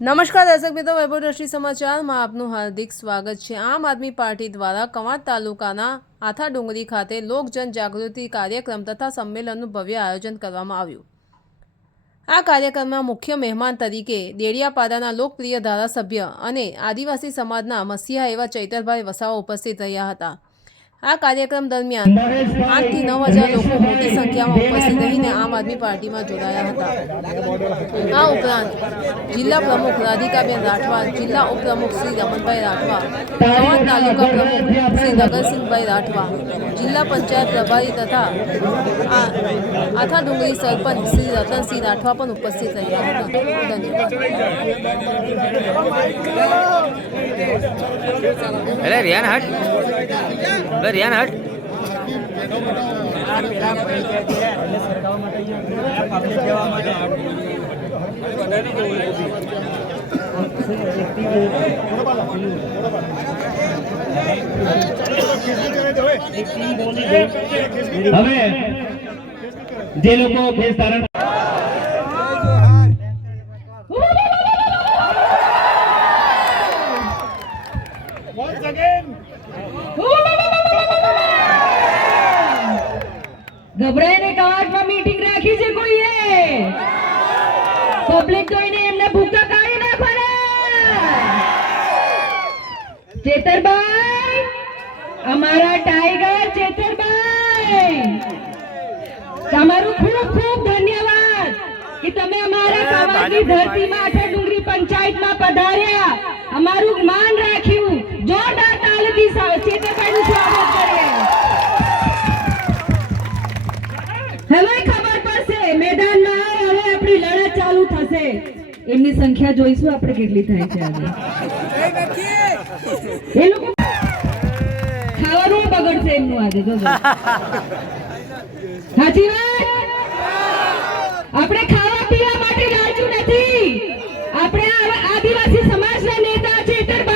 નમસ્કાર દર્શક મિત્રો, વૈભવ સમાચારમાં આપનું હાર્દિક સ્વાગત છે. આમ આદમી પાર્ટી દ્વારા કવાંટ તાલુકાના આથા ડુંગરી ખાતે લોક જનજાગૃતિ કાર્યક્રમ તથા સંમેલનનું ભવ્ય આયોજન કરવામાં આવ્યું. આ કાર્યક્રમમાં મુખ્ય મહેમાન તરીકે દેડિયાપાડાના લોકપ્રિય ધારાસભ્ય અને આદિવાસી સમાજના મસીહા એવા ચૈતરભાઈ વસાવા ઉપસ્થિત રહ્યા હતા. આ કાર્યક્રમ દરમિયાન આઠથી નવ હજાર લોકો મોટી સંખ્યામાં ઉપસ્થિત રહીને આમ આદમી પાર્ટીમાં જોડાયા હતા. આ ઉપરાંત જિલ્લા પ્રમુખ રાધિકાબેન રાઠવા, જિલ્લા ઉપપ્રમુખ શ્રી રમણભાઈ રાઠવા કવાંટ તાલુકા પ્રમુખ શ્રી નગરસિંહભાઈ રાઠવા, જિલ્લા પંચાયત પ્રભારી તથા આથા ડુંગરી સરપંચ શ્રી રતનસિંહ રાઠવા પણ ઉપસ્થિત રહ્યા હતા. ધન્યવાદ. અરે રિયાન હટ હવે જે લોકો ભેસ ધારણ ગભરાઈને કવાટમાં મીટિંગ રાખી છે કોઈએ? પબ્લિક તો એને એમને ભૂકા કાઢી નાખવાના ચેતરભાઈ અમારા ટાઈગર ચેતરભાઈ. તમારું ખૂબ ખૂબ ધન્યવાદ કે તમે અમારા કવાટની ધરતીમાં આઠા ડુંગરી પંચાયતમાં પધાર્યા. અમારું માન રાખ્યું. જોરદાર તાલીથી ચેતરભાઈનું સ્વાગત હવે ખબર પડશે, મેદાનમાં હવે આપણી લડત ચાલુ થશે. એમની સંખ્યા જોઈશું આપણે કેટલી થાય છે આજે. એ લોકો ખાવાનું બગડશે એમનું આજે જો સાચી વાત? આપણે ખાવા પીવા માટે લાલચું નથી. આપણે આદિવાસી સમાજના નેતા ચેતરભાઈને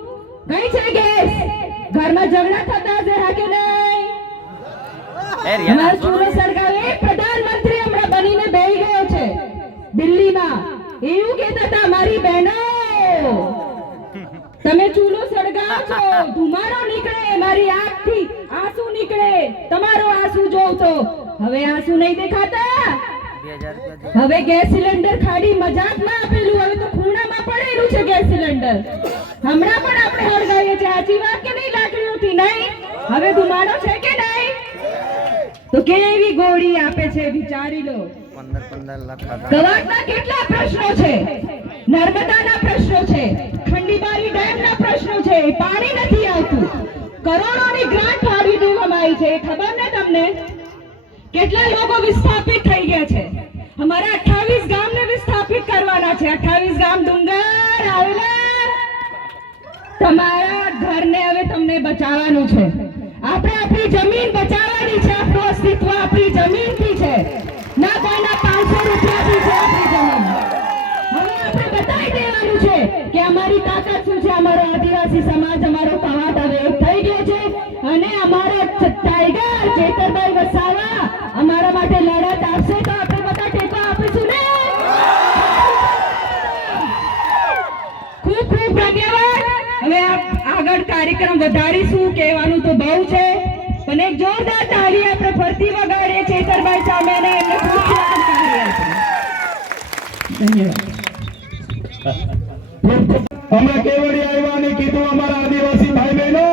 કઈ છે ગેસ. ઘરમાં ઝઘડા થતા છે હા કે નહીં? અમારો હસવાનું ચૂલો પ્રધાનમંત્રી હમણાં બનીને બેહી ગયો છે. દિલ્હીમાં. એવું કહેતા હતા મારી બહેનો. તમે ચૂલો સળગાવો છો. ધુમાડો નીકળે મારી આંખથી આંસુ નીકળે. તમારો આંસુ જોઉં તો હવે આંસુ નહીં દેખાતા? હવે ગેસ સિલિન્ડર ખાડી મજાકમાં આપેલું હવે તો ખૂણામાં પડેલું છે ગેસ સિલિન્ડર. હમણાં પણ આપણે હળગાવીએ છીએ. આજી વાત કે નહીં લાકડીઓથી? નહીં. હવે ધુમાડો છે કે નહીં? તો કેવી ગોળી આપે છે વિચારી લો. કેટલા પ્રશ્નો છે? નર્મદાના પ્રશ્નો છે ખંડીબારી ડેમના પ્રશ્નો છે પાણી નથી આવતું. કરોડોની ગ્રાન્ટ ફાળવી દેવામાં આવી છે ખબર ને તમને? કેટલા લોકો વિસ્થાપિત થઈ ગયા છે? અમારા 28 ગામને વિસ્થાપિત કરવાના છે. 28 ગામ ડુંગર આવેલા. તમારા ઘરને હવે તમને બચાવવાનું છે. આપણે આપણી જમીન બચાવવાની છે. આપણું અસ્તિત્વ આપણી જમીનથી છે. ના કોઈના 500 રૂપિયાથી છે આપણી જમીન. હવે આપણે બતાવી દેવાનું છે કે અમારી તાકાત શું છે? અમારો આદિવાસી સમાજ, અમારો કાર્યક્રમ વધારીશું કહેવાનું તો બહુ છે. અને જોરદાર તાળી આપણે ફરતી વગાડીએ ચેતરભાઈ સામે અને એમને ધન્યવાદ. અમે કેવડી આવ્યા કીધું અમારા આદિવાસી ભાઈ બહેનો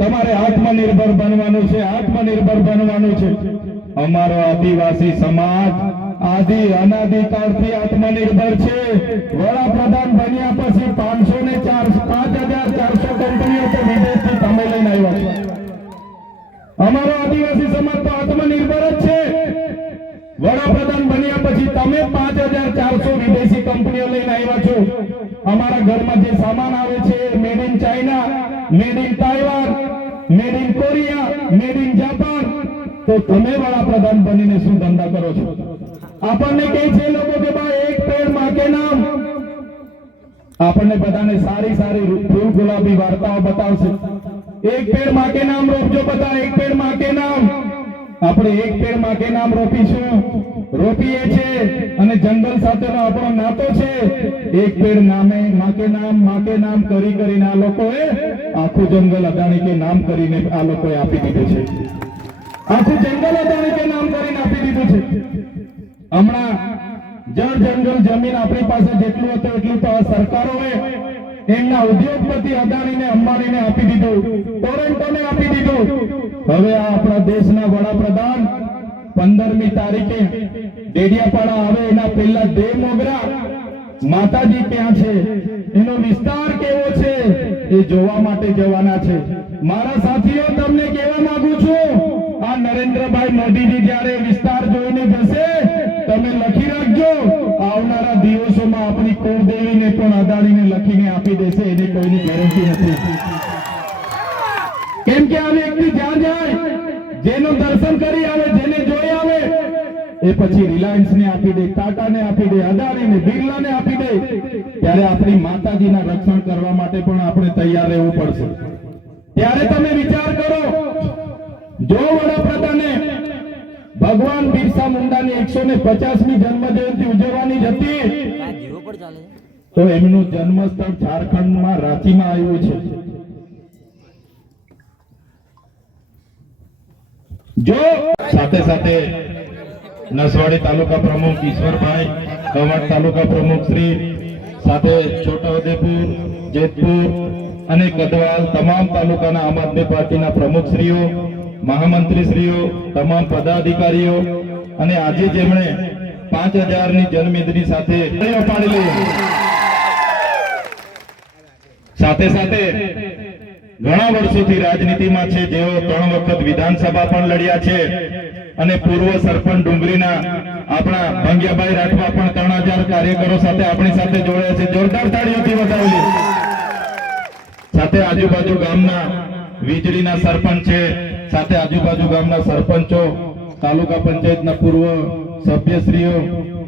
તમારે આત્મનિર્ભર બનવાનું છે, આત્મનિર્ભર બનવાનું છે. અમારો આદિવાસી સમાજ આદિ અનાદિકાળથી આત્મનિર્ભર છે. વડાપ્રધાન બન્યા પછી પાંચસો ને ચાર ચારસો અમારો આદિવાસી સમાજ તો આત્મનિર્ભર જ છે. વડાપ્રધાન બન્યા પછી તમે પાંચ હજાર ચારસો વિદેશી કંપનીઓ લઈને આવ્યા છો. અમારા ઘરમાં જે સામાન આવે છે made in China made in Taiwan made in Korea made in Japan તો તમે વડાપ્રધાન બનીને શું ધંધા કરો છો? આપણને કહે છે લોકો કે ભાઈ, એક પેડમાં કે નામ આપણને બધાને સારી સારી ફૂલ ગુલાબી વાર્તાઓ બતાવશે. એક પેડમાં નામ રોપજો બધા, એક પેડમાં નામ. આપણે એક પેડમાં નામ રોપીશું. રોપીએ છે અને જંગલ સાથેનો આપણો નાતો છે. એક પેડ નામે માકે નામ માકે નામ કરી કરીને આ લોકોએ આખું જંગલ અદાણી કે નામ કરીને આ લોકોએ આપી દીધું છે. આખું જંગલ અદાણી કે નામ કરીને આપી દીધું છે. હમણાં જળ જંગલ જમીન આપણી પાસે જેટલું હતું એટલું તો સરકારોએ એમના ઉદ્યોગપતિ અદાણીને અંબાણીને આપી દીધું. ટોરેન્ટોને આપી દીધું. હવે આ આપણા દેશના વડાપ્રધાન પંદરમી તારીખે ડેડિયાપાડા આવે, એના પહેલા દેવ મોગરા માતાજી ક્યાં છે? એનો વિસ્તાર કેવો છે? એ જોવા માટે જવાના છે. મારા સાથીઓ, તમને કહેવા માંગુ છું, આ નરેન્દ્રભાઈ મોદીજી જ્યારે વિસ્તાર જોઈને જશે, તમે લખી આવનારા દિવસોમાં આપણી કુળદેવીને પણ અદાણીને લખીને આપી દેશે, એની કોઈની ગેરંટી નથી. કેમ કે આ વ્યક્તિ જ્યાં જાય, જેનું દર્શન કરી આવે, જેને જોઈ આવે, એ પછી રિલાયન્સ ને આપી દે ટાટા ને આપી દે અદાણી ને બિરલા ને આપી દે, ત્યારે આપણી માતાજીના રક્ષણ કરવા માટે પણ આપણે તૈયાર રહેવું પડશે. ત્યારે તમે વિચાર કરો, જો વડાપ્રધાને ભગવાન બિરસા મુંડાની એકસો ને પચાસમી જન્મ જયંતિ ઉજવવાની હતી. તો એમનું જન્મસ્થળ ઝારખંડમાં રાંચીમાં આવ્યું છે. જો સાથે સાથે નસવાડી તાલુકા પ્રમુખ ઈશ્વરભાઈ કવાડ તાલુકા પ્રમુખ શ્રી સાથે છોટાઉદેપુર જેતપુર અને કદવાલ તમામ તાલુકાના આમ આદમી પાર્ટીના પ્રમુખશ્રીઓ મહામંત્રીશ્રીઓ, તમામ પદાધિકારીઓ અને આજે જેમણે પાંચ હજારની જન્મદિની સાથે સાથે સાથે ઘણા વર્ષોથી રાજનીતિમાં છે, જેઓ ત્રણ વખત વિધાનસભા પણ લડ્યા છે અને પૂર્વ સરપંચ ડુંગરીના આપણા ભંગ્યાભાઈ રાઠવા પણ ત્રણ હજાર કાર્યકરો સાથે આપણી સાથે જોડાયા છે. જોરદાર તાળીઓથી વધાવેલી. સાથે આજુબાજુ ગામના વીજળીના સરપંચ છે સાથે આજુબાજુ ગામના સરપંચો, તાલુકા પંચાયતના પૂર્વ સભ્યશ્રીઓ,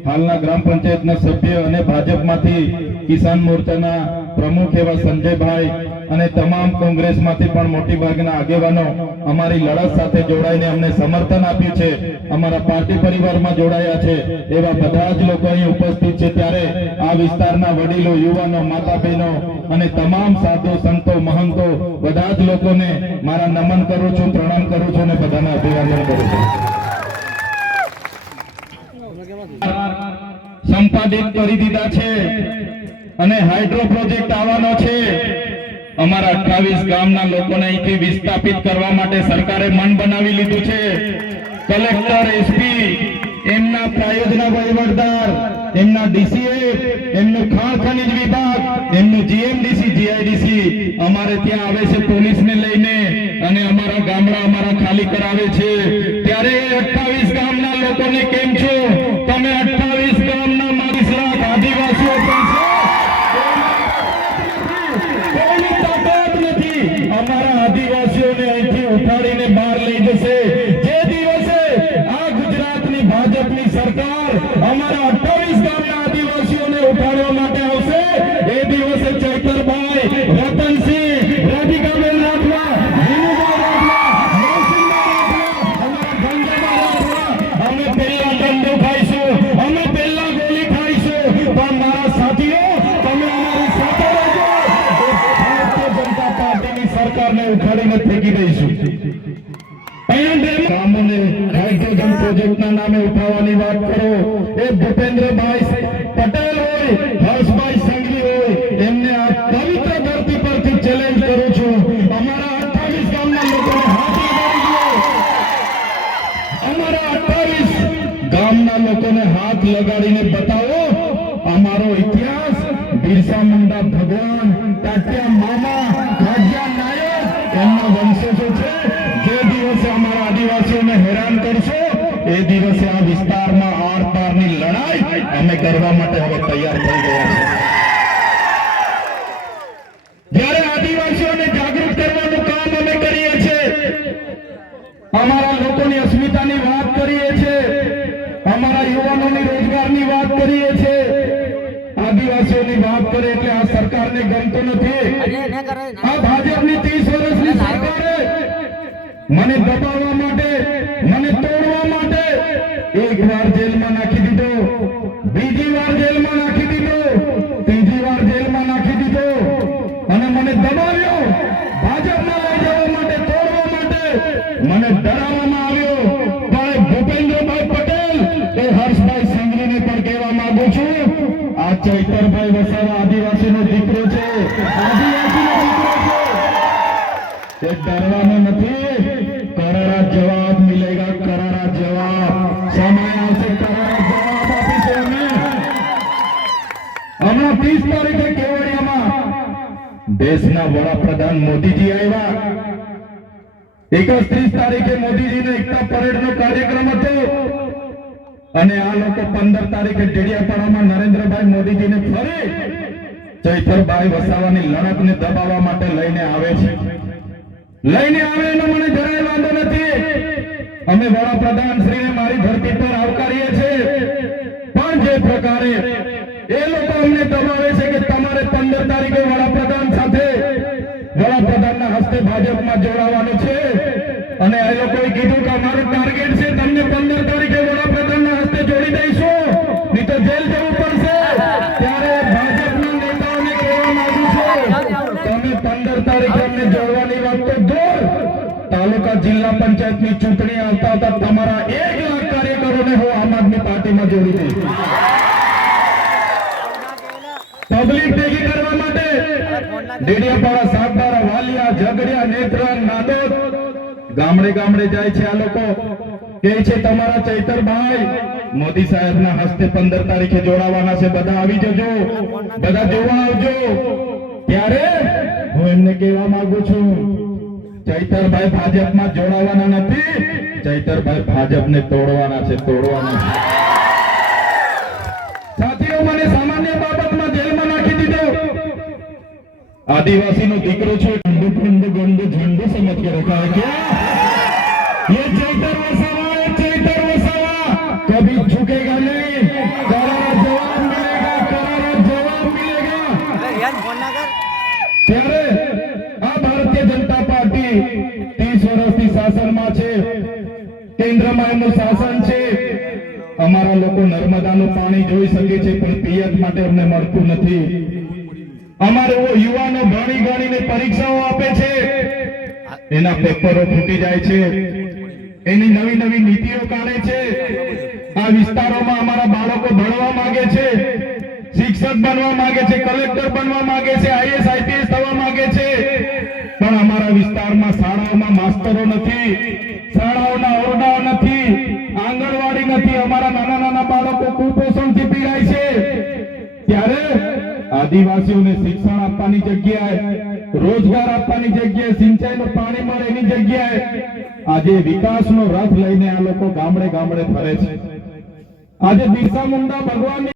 હાલના ગ્રામ પંચાયતના સભ્ય અને ભાજપમાંથી કિસાન મોરચાના પ્રમુખ એવા સંજયભાઈ અને તમામ કોંગ્રેસમાંથી પણ મોટી ભાગના આગેવાનો અમારી લડત સાથે જોડાઈને અમને સમર્થન આપ્યું છે. અમારા પાર્ટી પરિવારમાં જોડાયા છે. એવા બધા જ લોકો અહીં ઉપસ્થિત છે ત્યારે આ વિસ્તારના વડીલો, યુવાનો માતા બહેનો અને તમામ સાધુ, સંતો, મહંતો બધા જ લોકોને મારા નમન કરું છું, પ્રણામ કરું છું અને બધાને અભિવાદન કરું છું. સંપાદિત કરી દીધા છે અને હાઇડ્રો પ્રોજેક્ટ આવવાનો છે. અમારા 28 ગામના લોકોને અહીંથી વિસ્થાપિત કરવા માટે સરકારે મન બનાવી લીધું છે. કલેક્ટર, એસપી, એમના પ્રાયોજના વહીવટદાર, એમના ડીસીએ, એમનું ખાણ ખનિજ વિભાગ, એમનું જીએમડીસી, જીઆઈડીસી અમારે ત્યાં આવે છે પોલીસને લઈને અને અમારા ગામડા અમારા ખાલી કરાવે છે. ત્યારે 28 ગામના લોકોને કેમ છો? તમે 28 ગામના લાખ આદિવાસીઓ પણ સરકાર અમારા 28 ગામના આદિવાસીઓને ઉઠાડવા માટે આવશે. એ દિવસે ચૈતરભાઈ, રતનસિંહ, રાધિકાબેન રાઠવા સરકારને ઉખાડીને ફેંકી દઈશું. અમારા 28 ગામના લોકોને હાથ લગાડી અમારા 28 ગામના લોકોને હાથ લગાડીને બતાવો. અમારો ઇતિહાસ બિરસા મુંડા ભગવાન, તાત્યા મામા દિવસે આ વિસ્તારમાં આર પારની લડાઈ અમે કરવા માટે હવે તૈયાર થઈ ગયા છે જ્યારે આદિવાસીઓને જાગૃત કરવાનું કામ અમે કરીએ છીએ અમારા લોકોની અસ્મિતાની વાત કરીએ છીએ અમારા યુવાનોની રોજગારની વાત કરીએ છીએ. આદિવાસીઓની વાત કરે એટલે આ સરકારને ગમતું નથી. આ ભાજપની ત્રીસ વર્ષની સરકારે મને દબાવવા માટે મને માટે એક વાર જેલમાં નાખી દીધો, બીજી વાર જેલમાં નાખી દીધો, ત્રીજી વાર જેલમાં નાખી દીધો. અને મને દબાવ્યો, ભાજપમાં લઈ જવા માટે, તોડવા માટે. મને ડરાવવામાં આવ્યો. પણ ભૂપેન્દ્રભાઈ પટેલ, એ હર્ષભાઈ સિંઘવીને પણ કહેવા માંગુ છું, આ ચૈતરભાઈ વસાવા આદિવાસીનો દીકરો છે. આદિવાસીનો દીકરો છે. એ ડરવાનો દેશના વડાપ્રધાન મોદીજી આવ્યા. એકત્રીસ તારીખે મોદીજીનો એકતા પરેડનો કાર્યક્રમ હતો. અને આ લોકો પંદર તારીખે ડેડિયાપાડામાં નરેન્દ્રભાઈ મોદીજીને ફરી ચૈતરભાઈ વસાવાની લડતને દબાવવા માટે લઈને આવે છે. લઈને આવે એનો મને જરાય વાંધો નથી. અમે વડાપ્રધાન શ્રીને મારી ધરતી પર આવકારીએ છીએ. પણ જે પ્રકારે એ લોકો અમને દબાવે છે કે તમારે પંદર વડાપ્રધાનના ભાજપમાં જોડાવાનું છે. અને એ લોકોએ કીધું કે અમારું ટાર્ગેટ છે તમને પંદર તારીખે વડાપ્રધાનના હસ્તે જોડી દઈશું. નહીં તો જેલ જવું પડશે. ત્યારે ભાજપના નેતાઓને કહેવા માંગુ છું તમે પંદર તારીખે અમને જોડવાની વાત તો દૂર. તાલુકા જિલ્લા પંચાયતની ચૂંટણી આવતા હતા તમારા એક લાખ કાર્યકરોને હું આમ આદમી પાર્ટીમાં જોડી દઈશ. પબ્લિક ભેગી કરવા માટે ડેડિયાપાડા ઝઘડિયા ઝઘડિયા નેત્ર નાદોદ. ગામડે ગામડે જાય છે આ લોકો. કે છે, તમારા ચૈતરભાઈ મોદી સાહેબના હસ્તે પંદર તારીખે જોડાવાના છે. બધા આવી જજો. બધા જોવા આવજો. ત્યારે હું એમને કહેવા માંગુ છું ચૈતરભાઈ ભાજપમાં જોડાવાના નથી. ચૈતરભાઈ ભાજપને તોડવાના છે તોડવાના છે. સાથીઓ, મને સામાન્ય બાબતમાં જેલમાં નાખી દીધો. આદિવાસી નો દીકરો છું ગંડુ ગંડુ ગંડુ ઝંડુ સમજ કે રખા है क्या ये चैतर वसावा ये चैतर वसावा कभी झुकेगा नहीं करारा जवाब मिलेगा करारा जवाब मिलेगा અરે રિયાન ફોન ના કર ત્યારે આ ભારતીય જનતા પાર્ટી ત્રીસ વર્ષથી શાસનમાં છે કેન્દ્રમાં એમનું શાસન છે અમારા લોકો નર્મદાનું પાણી જોઈ શકે છે પણ પિયત માટે અમને મળતું નથી અમારે યુવાનો ભણી ગણીને પરીક્ષાઓ આપે છે. એના પેપરો ફૂટી જાય છે. એની નવી નવી નીતિઓ કાઢે છે. આ વિસ્તારોમાં અમારા બાળકો ભણવા માંગે છે. શિક્ષક બનવા માંગે છે, કલેક્ટર બનવા માંગે છે, આઈએસ, આઈપીએસ થવા માંગે છે. પણ અમારા વિસ્તારમાં શાળાઓમાં માસ્તરો નથી. આદિવાસીઓને શિક્ષણ આપવાની જગ્યાએ, રોજગાર આપવાની જગ્યાએ, સિંચાઈનું પાણી મળે એની જગ્યાએ આજે વિકાસનો રથ લઈને આ લોકો ગામડે ગામડે ફરે છે. આજે બિરસા મુંડા ભગવાનની